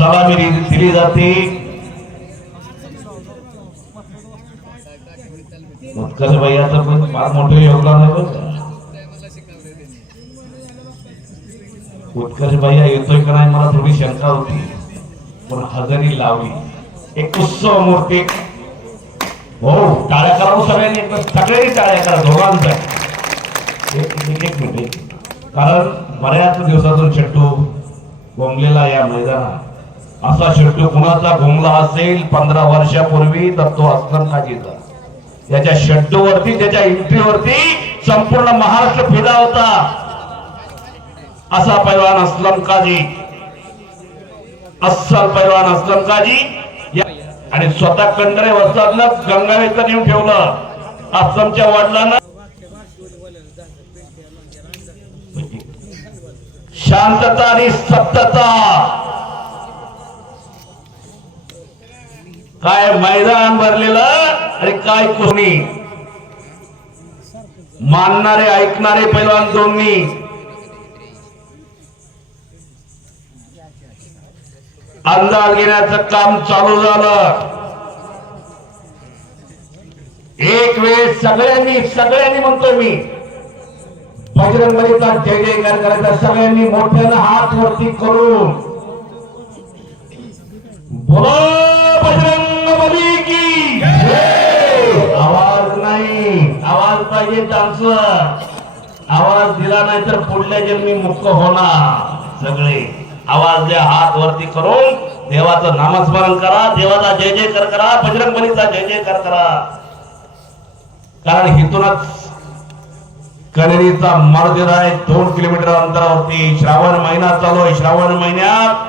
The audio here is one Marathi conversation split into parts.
सलामी दिली जाते. उत्कर्ष भैयाचं पण फार मोठं योगदान आहे बरं उत्कर्ष भैया येतोय का नाही मला थोडी शंका होती. पण हजेरी लावली. एक उत्सव मूर्ती. हो टाळ्या करावं सगळ्यांनी एकदा सगळ्यांनी टाळ्या करा दोघांचा एक एक- मिनिट. कारण बऱ्याच दिवसातून चट्टू बोंबलेला या मैदानात. असा शेट्टू कुणाचा घुमला असेल पंधरा वर्षापूर्वी तर तो असलम काजीचा त्याच्या शेड्डूवरती त्याच्या एंट्रीवरती संपूर्ण महाराष्ट्र फिदा होता. असा पैलवान असलम काजी. अस्सल पैलवान असलम काजी. आणि स्वतः कंडरे वस्तादला गंगावेचं नेऊन ठेवलं. असलमच्या वडिलांना शांतता आणि सत्तता. काय मैदान भरलेलं आणि काय कोणी? मानणारे ऐकणारे पैलवान दोन्ही. अंदाज घेण्याचं काम चालू झालं. एक वेळ सगळ्यांनी सगळ्यांनी म्हणतोय मी. बजरंगबलीचा जय जयकार करायचा सगळ्यांनी मोठ्यानं हात वरती करून. बोला बजरंगबली की जय! आवाज नाही आवाज पाहिजे त्यांचं आवाज दिला नाही तर पुढल्या जन्मी मुक्त होणार सगळे. आवाज द्या हात वरती करून देवाचं नामस्मरण करा. देवाचा जय जय कर. करा बजरंगबलीचा जय जय कर. करा कारण हिथूनच कनेरीचा मारुतीर आहे. दोन किलोमीटर अंतरावरती. श्रावण महिना चालू आहे. श्रावण महिन्यात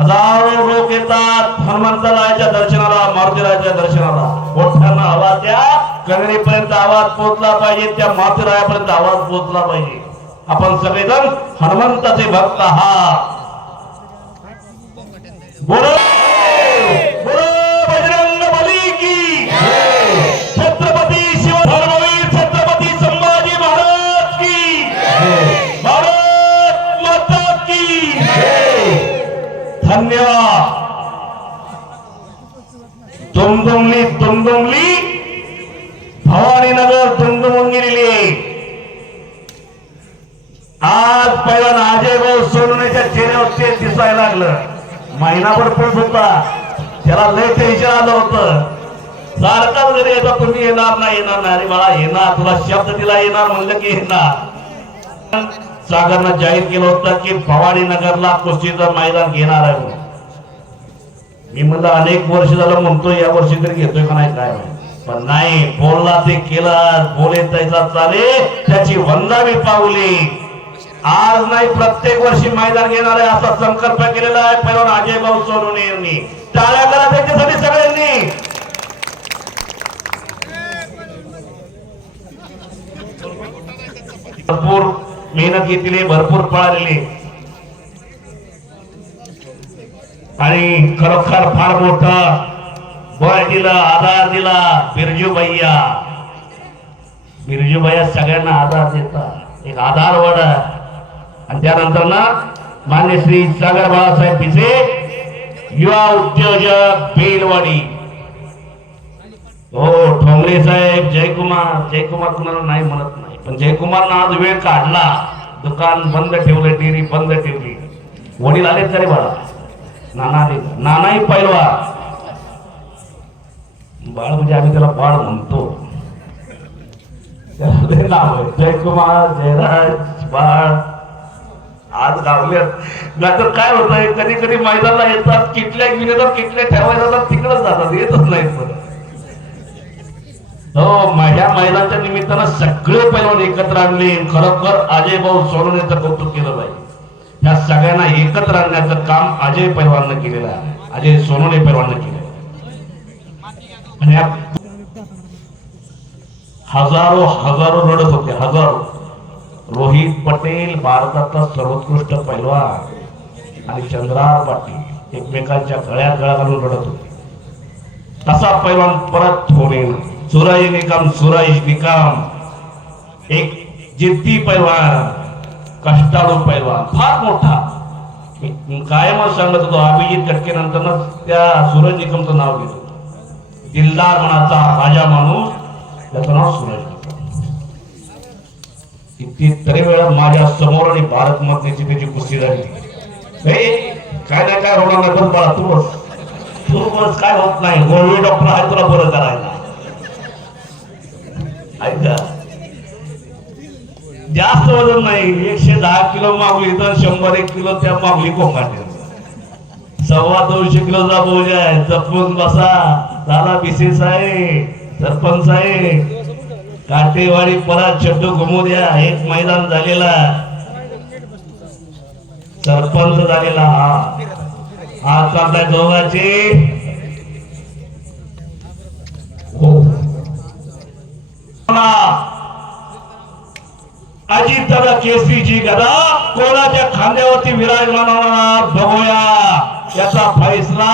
हजारो लोक येतात. हनुमंतरायाच्या दर्शनाला मारुतीरायाच्या दर्शनाला. मोठ्यांना आवाज द्या. कनेरीपर्यंत आवाज पोहोचला पाहिजे त्या मारुतीरायापर्यंत आवाज पोहोचला पाहिजे. आपण सगळेजण हनुमंताचे भक्त आहात. बोलो. आज पहिला अजय भाऊ सोनवण्याच्या चेहऱ्यावर ते दिसायला लागलं. महिनाभर पडत होता. त्याला लय टेन्शन आलं होतं. सारखा घरी येतात तुम्ही येणार नाही येणार नाही. अरे बाळा येणार. तुला शब्द दिला येणार. म्हणलं की येणार. सागरनं जाहीर केलं होतं की भवानी नगरला कुस्तीचं मैदान घेणार आहे म्हणून. मी म्हणलं अनेक वर्ष झालं म्हणतो या वर्षी तरी घेतोय का नाही काय पण नाही बोलला ते केलं बोले त्याचा चाले त्याची वंदावी पावली. आज नाही प्रत्येक वर्षी मैदान घेणार आहे असा संकल्प केलेला आहे. पहिला अजय भाऊ सोनवणे यांनी. टाळ्या करा त्यांच्यासाठी सगळ्यांनी. भरपूर मेहनत घेतली भरपूर पळालेली. आणि खरोखर फार मोठ बळ दिला आधार दिला बिरजू भैया बिरजू भैया सगळ्यांना आधार देतात. एक आधार वड आणि त्यानंतर ना मान्य श्री सागर बाळासाहेब पिसे युवा उद्योजक बेलवाडी. हो ठोंगरे साहेब जयकुमार. जयकुमार कुणाला नाही म्हणत नाही. पण जयकुमारनं आज वेळ काढला. दुकान बंद ठेवलं डेअरी बंद ठेवली. वडील आले तरी बाळा? नाना आले नानाही पैलवा बाळ म्हणजे आम्ही त्याला बाळ म्हणतो. त्याला नाव आहे. जयकुमार जयराज बाळ. आज गावले नाहीतर काय होतंय? कधी कधी मैदानाला येतात किटल्या घेऊन येतात किटल्या ठेवायला जातात तिकडच जातात येतच नाहीत हो माझ्या महिलांच्या निमित्तानं सगळे पैलवान एकत्र आणले. खरोखर अजय भाऊ सोनवण्याचं कौतुक केलं पाहिजे या सगळ्यांना एकत्र आणण्याचं काम अजय पैलवाननं केलेलं आहे. अजय सोनोने पैलवाननं केलेलं आणि या हजारो हजारो लढत होते हजारो. रोहित पटेल भारतातला सर्वोत्कृष्ट पैलवान आणि चंद्रार पाटील एकमेकांच्या गळ्यात गळा घालून लढत होते. तसा पैलवान परत होणे सुराई निकाम सुराई निकाम. एक जिद्दी पैलवान कष्टाळू पैलवान फार मोठा. कायमच सांगत होतो अभिजित कटके नंतर त्या सूरज निकमचं नाव घेतो. दिलदार मनाचा राजा माणूस त्याचं नाव सूरज. कितीतरी वेळा माझ्यासमोर आणि भारत मातेची त्याची कुस्ती झाली काय नाही काय होणार नाही पण बाळा तू बस. तू बस काय होत नाही. गोळवी डॉक्टर आहे तुला बरं करायला. ऐका जास्त वजन नाही एकशे दहा किलो मागली तर शंभर एक किलो त्या मागली कोंबाटे सव्वा दोनशे किलोचा बोजा आहे. जपून बसा. झाला बिसेस आहे सरपंच आहे काटेवाडी परत शब्द घुमू द्या एक मैदान झालेला सरपंच झालेला हा. हा चाललाय दोघांचे. हो. अजित दादा केसरीची गदा. कोणाच्या खांद्यावरती विराजमान होणार? बघूया. याचा फैसला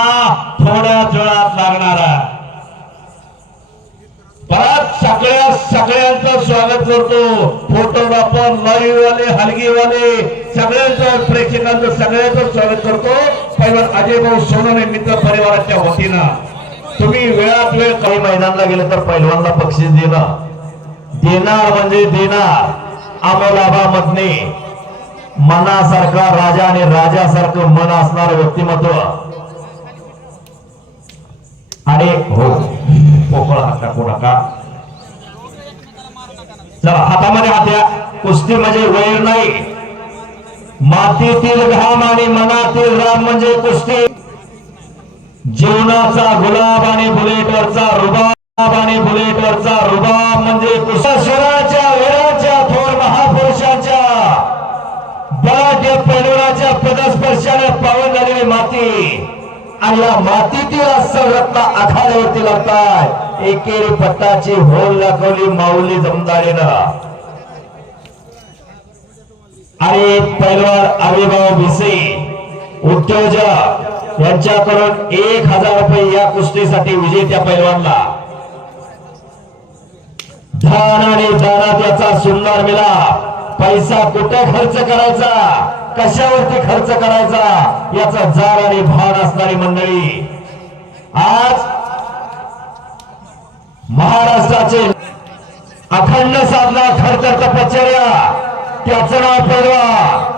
थोड्याच वेळात लागणार आहे परत सगळ्या सगळ्यांचं स्वागत करतो. फोटोग्राफर लाईव्ह वाले हलगी वाले सगळ्यांचं प्रेक्षकांचं सगळ्यांचं स्वागत करतो. पहिलं अजय भाऊ सोनवणे मित्र परिवाराच्या वतीनं. तुम्ही वेळात वेळ काही मैदानला गेलं तर पहिलवानला बक्षीस देणं. देणार म्हणजे देणार. अमोलाभामधने मनासारखा राजा आणि राजासारखं मन असणार व्यक्तिमत्व. आणि हो पोकळ हात टाकू नका. चला हातामध्ये हात द्या. कुस्ती म्हणजे वैर नाही. मातीतील घाम आणि मनातील राम म्हणजे कुस्ती. जीवनाचा गुलाब आणि बुलेटवरचा रुबाब आणि बुलेटवरचा रुबाब म्हणजे कुशासुराच्या वीराच्या थोर महापुरुषाच्या बलाढ्य पैलवानाच्या पदस्पर्शाने पावन झालेली माती. आणि या मातीतील असं रत्न आखाड्यावरती लागताय एकेरी पत्ताची होल दाखवली माऊली जमदारीनं. आणि पैलवान आविर्भाव भिसे उद्योजक यांच्याकडून एक हजार रुपये या कुस्तीसाठी विजेत्या पैलवानला धान आणि दानात याचा सुंदर मिला पैसा कुठे खर्च करायचा? कशावरती खर्च करायचा? याचा जार आणि भान असणारी मंडळी. आज महाराष्ट्राचे अखंड साधना खरतर तपश्चर्या त्याचं नाव पडवा.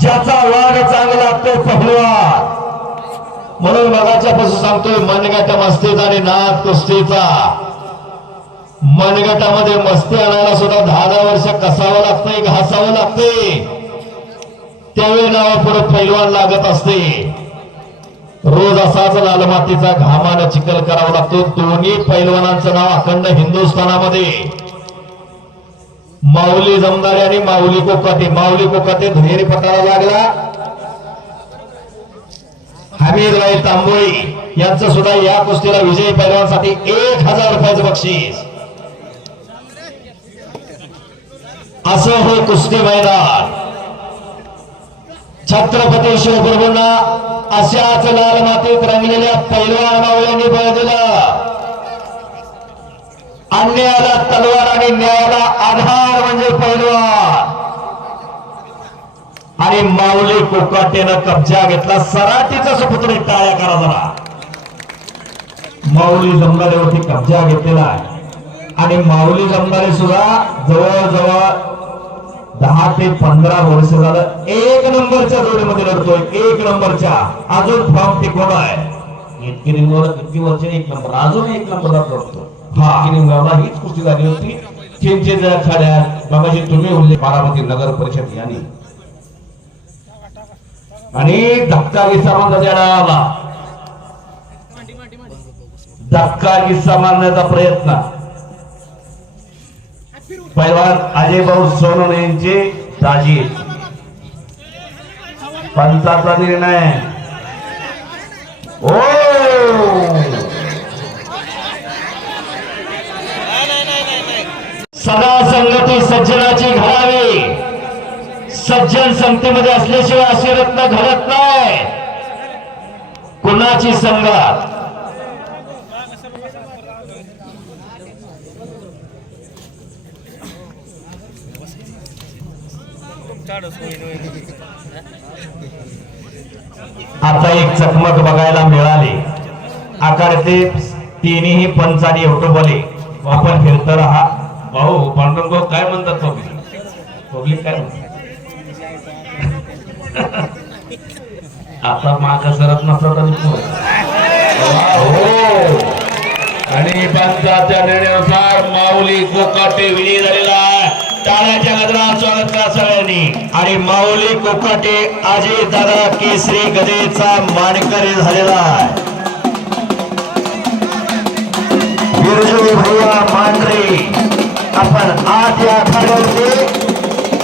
ज्याचा वाघ चांगला तो पहलवा म्हणून मगाच्या पासून सांगतोय मनगट मस्तीचा आणि नाद कुस्तीचा. मनगटामध्ये मस्ती आणायला सुद्धा दहा दहा वर्ष कसावं लागतंय घासावं लागतंय. त्यावेळी नावापुढे पैलवान लागत असते. रोज असाच लाल मातीचा घामानं चिखल करावा लागतो. दोन्ही पैलवानांचं नाव अखंड हिंदुस्थानामध्ये. माऊली जमदारी आणि माऊली कोकाते माऊली कोकाते दुहेरी पटाला लागला. हमीरबाई तांबोळी यांचं सुद्धा या कुस्तीला विजयी पैलवानसाठी एक हजार रुपयाचं बक्षीस. असं हे कुस्ती मैदान. छत्रपती शिवप्रभूंना अशाच लाल मातीत रंगलेल्या पैलवान मावळ्यांनी बळ दिला. अन्यायाला तलवार आणि न्यायाला आधार म्हणजे पैलवान. आणि माऊली कोकाटेनं कब्जा घेतला. सराटीचा सुपुत्र टाळ्या करा जरा. माऊली जमदारीवरती कब्जा घेतलेला आहे. आणि माऊली जमदारे सुद्धा जवळजवळ दहा ते पंधरा वर्ष झालं एक नंबरच्या जोडीमध्ये लढतोय. एक नंबरच्या. अजून फॉर्म टिकवला आहे. इतकी निमगावला किती वर्ष एक नंबर. अजून एक नंबरला लढतो हा. इतकी निमगावला हीच कुस्ती झाली होती. चिंचेच्या खाड्यात बाबाजी तुम्ही उल्लेख बारामती नगर परिषद यांनी. आणि धक्का किस्सा मानता देण्यात आला धक्का किस्सा मारण्याचा प्रयत्न. पैलवान अजय भाऊ सोनून यांचे दाजी. पंचाचा निर्णय. ओ! सदा संगती सज्जनाची घडावी. सज्जन संगतीमध्ये असल्याशिवाय असे रत्न घडत नाही. कुणाची संगत? आता एक चकमक बघायला मिळाली. आकारते तिन्ही पंचानी युट्यूबले आपण फिरतो राहा. भाऊ पांडुरंग काय म्हणतात पब्लिक पब्लिक काय म्हणतात आता माग सरत नसला तरी हो. आणि पंचाच्या निर्णयानुसार माऊली कोकाटे विजयी झालेला टाळ्याच्या गजरात स्वागत करा सगळ्यांनी. आणि माऊली कोकाटे आजी दादा केसरी गदेचा मानकरी झालेला आहे. बिरजू भैया मांढरे आपण आत या आखाड्यावरती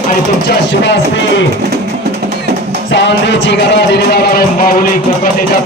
आणि तुमच्या शुभास्ते. चांदीची गदा दिली जाणार माऊली कोकाटेच्या